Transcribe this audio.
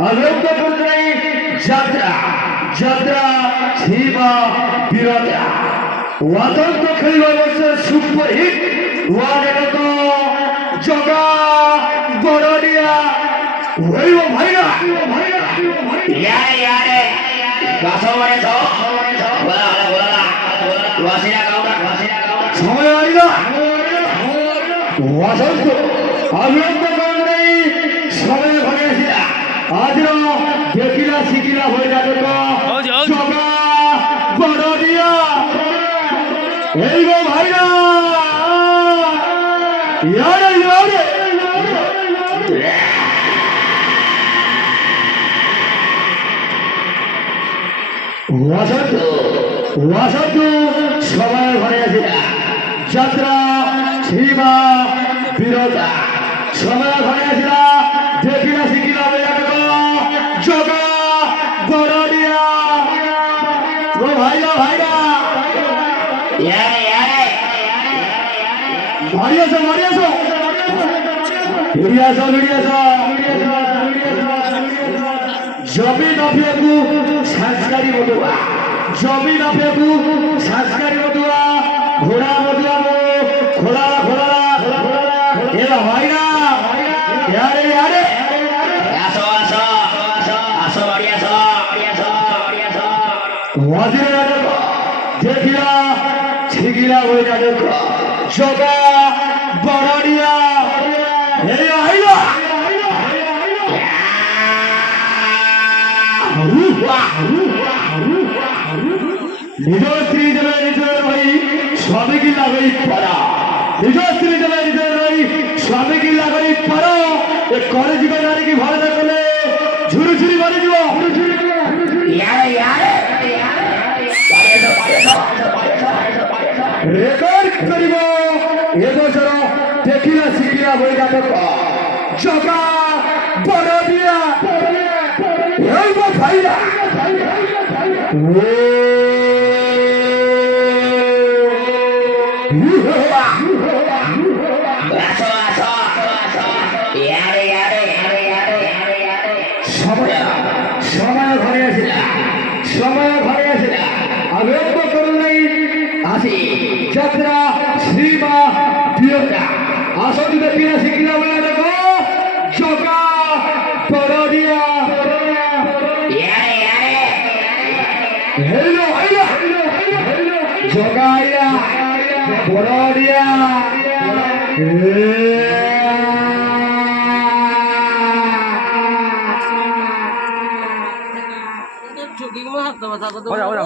আনন্দ করলে যাত্রা যাত্রা শিবা বিরতা ওয়াদন্ত খেলবার বছর সুপারহিট ওয়ানেরত জগা বড়দিয়া ওই ভাইরা ইয়ারে ইয়ারে গাছো মারে তো বলা বলা ওয়াসিরা কাউটা সময় আইলা ওয়াসন্ত আনন্দ করলে সময় ঘরে আসিলা আজ দেখিলা শিখিলা হয়ে যাবে তো জগা বড়দিয়া এই গো ভাইরা ইয়ারে ইয়ারে ওয়াসন্ত ওয়াসন্ত সবাই ঘরে আসিলা যাত্রা সীমা বিরতা সবাই ঘরে আসিলা দেখিলা শিখিলা হয়ে যাবে তো জগা বড়দিয়া ও ভাইরা ভাইরা ইয়ারে ইয়ারে মারি আসো ভিড়িয়ে আসো জমি নফেকু সংস্কারী মতুয়া জমি নফেকু সংস্কারী মতুয়া ঘোড়া মতুয়া খোলা খোলা এরা হয় না ইয়ারে ইয়ারে আসো আসো আসো বাড়ি আসো ওয়াজির দেখিলা ছিগিলা হয়ে যাবে জগা বড়দিয়া এই আইলা নিজের স্ত্রী দেবে নিজের ভাই স্বামী কি লাগাই পারা নিজের স্ত্রী দেবে নিজের ভাই স্বামী কি লাগাই পারা এ করে দিবে নারী কি ভালো থাকলে ঝুড়ি ঝুড়ি মারি দিব ইয়ারে ইয়ারে রেকর্ড করিব এবছর দেখিলা শিখিলা বই যাবে জগা বড়দিয়া এই গো ভাইরা আসো আসো ইয়ারে ইয়ারে সময় সময় ঘরে আসিলা আনন্দ করলেই আসি যাত্রা শ্রীমা বিরতা আসন দেখিলা শিখিলা বলে দেখো জগা বড়দিয়া ইয়ারে ইয়ারে হেলো আইলা জগা আইলা Borodia Chụp cái mắt tập